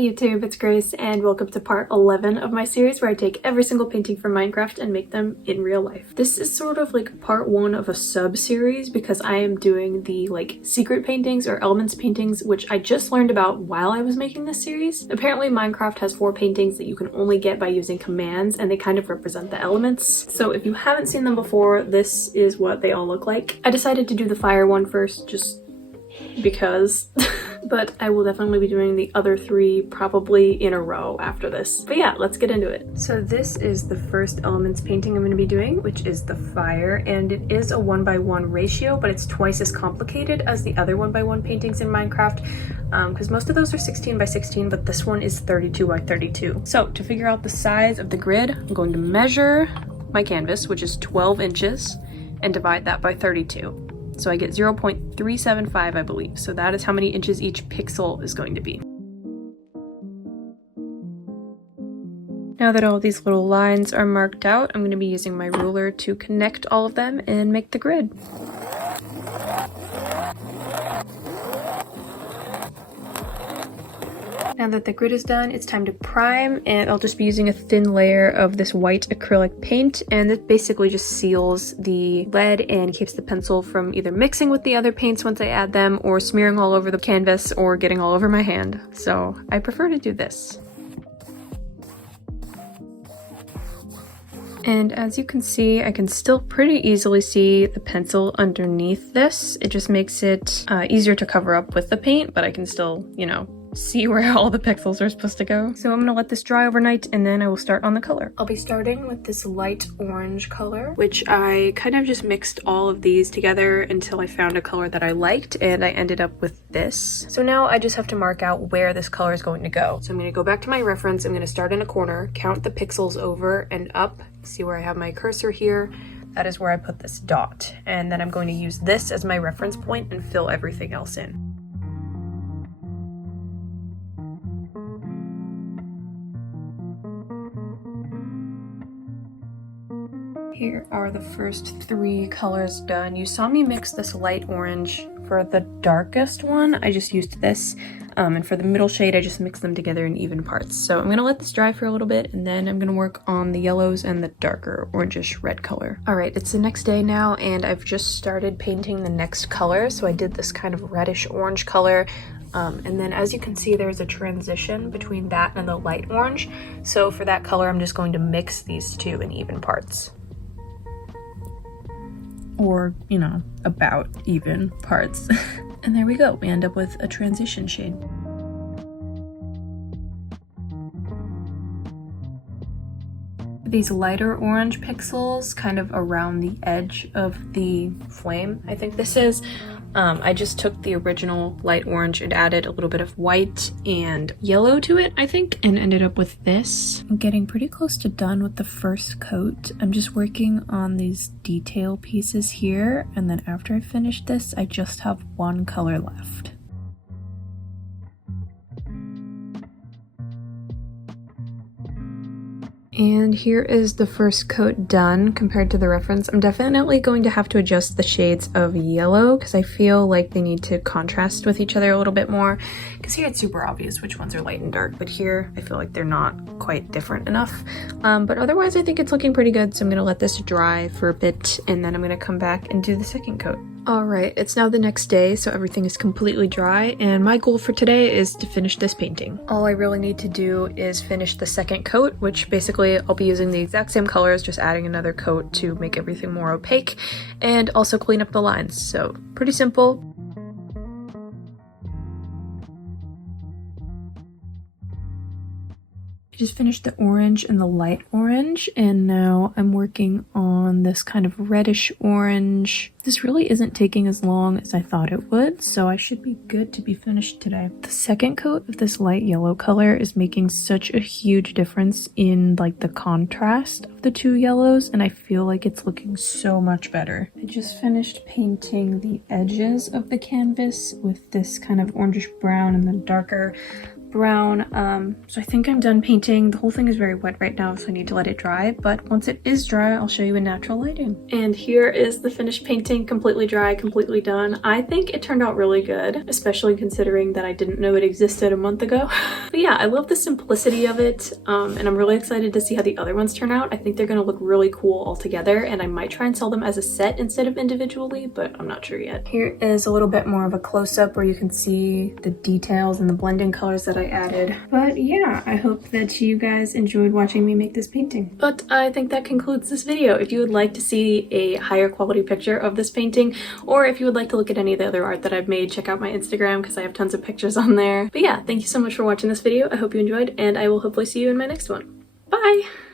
Hey YouTube, it's Grace and welcome to part 11 of my series where I take every single painting from Minecraft and make them in real life. This is sort of like part 1 of a sub-series because I am doing the like secret paintings or elements paintings, which I just learned about while I was making this series. Apparently Minecraft has 4 paintings that you can only get by using commands and they kind of represent the elements. So if you haven't seen them before, this is what they all look like. I decided to do the fire one first just because but I will definitely be doing the other 3 probably in a row after this. But yeah, let's get into it. So this is the first elements painting I'm going to be doing, which is the fire, and it is a 1:1 ratio, but it's twice as complicated as the other 1:1 paintings in Minecraft because most of those are 16:16, but this one is 32:32. So to figure out the size of the grid, I'm going to measure my canvas, which is 12 inches, and divide that by 32. So I get 0.375, I believe. So that is how many inches each pixel is going to be. Now that all these little lines are marked out, I'm going to be using my ruler to connect all of them and make the grid. Now that the grid is done, it's time to prime, and I'll just be using a thin layer of this white acrylic paint, and this basically just seals the lead and keeps the pencil from either mixing with the other paints once I add them, or smearing all over the canvas, or getting all over my hand. So I prefer to do this. And as you can see, I can still pretty easily see the pencil underneath this. It just makes it easier to cover up with the paint, but I can still, you know, see where all the pixels are supposed to go. So I'm gonna let this dry overnight and then I will start on the color. I'll be starting with this light orange color, which I kind of just mixed all of these together until I found a color that I liked, and I ended up with this. So now I just have to mark out where this color is going to go. So I'm gonna go back to my reference. I'm gonna start in a corner, count the pixels over and up. See where I have my cursor here? That is where I put this dot. And then I'm going to use this as my reference point and fill everything else in. Here are the first 3 colors done. You saw me mix this light orange for the darkest one. I just used this. And for the middle shade, I just mixed them together in even parts. So I'm gonna let this dry for a little bit, and then I'm gonna work on the yellows and the darker orangish red color. All right, it's the next day now, and I've just started painting the next color. So I did this kind of reddish orange color. And then as you can see, there's a transition between that and the light orange. So for that color, I'm just going to mix these 2 in even parts. Or, you know, about even parts. And there we go, we end up with a transition shade. These lighter orange pixels kind of around the edge of the flame, I think this is. I just took the original light orange and added a little bit of white and yellow to it, I think, and ended up with this. I'm getting pretty close to done with the first coat. I'm just working on these detail pieces here, and then after I finish this, I just have 1 color left. And here is the first coat done compared to the reference. I'm definitely going to have to adjust the shades of yellow because I feel like they need to contrast with each other a little bit more. Because here it's super obvious which ones are light and dark, but here I feel like they're not quite different enough. But otherwise I think it's looking pretty good, so I'm gonna let this dry for a bit and then I'm gonna come back and do the second coat. Alright, it's now the next day, so everything is completely dry, and my goal for today is to finish this painting. All I really need to do is finish the second coat, which basically I'll be using the exact same colors, just adding another coat to make everything more opaque, and also clean up the lines. So, pretty simple. Just finished the orange and the light orange, and now I'm working on this kind of reddish orange. This really isn't taking as long as I thought it would, so I should be good to be finished today. The second coat of this light yellow color is making such a huge difference in like the contrast of the 2 yellows, and I feel like it's looking so much better. I just finished painting the edges of the canvas with this kind of orangish brown and then darker brown. So I think I'm done painting. The whole thing is very wet right now, so I need to let it dry, but once it is dry, I'll show you in natural lighting. And here is the finished painting, completely dry, completely done. I think it turned out really good, especially considering that I didn't know it existed a month ago. But yeah, I love the simplicity of it, and I'm really excited to see how the other ones turn out. I think they're gonna look really cool all together, and I might try and sell them as a set instead of individually, but I'm not sure yet. Here is a little bit more of a close-up where you can see the details and the blending colors that I added. But yeah, I hope that you guys enjoyed watching me make this painting. But I think that concludes this video. If you would like to see a higher quality picture of this painting, or if you would like to look at any of the other art that I've made, check out my Instagram because I have tons of pictures on there. But yeah, thank you so much for watching this video. I hope you enjoyed, and I will hopefully see you in my next one. Bye!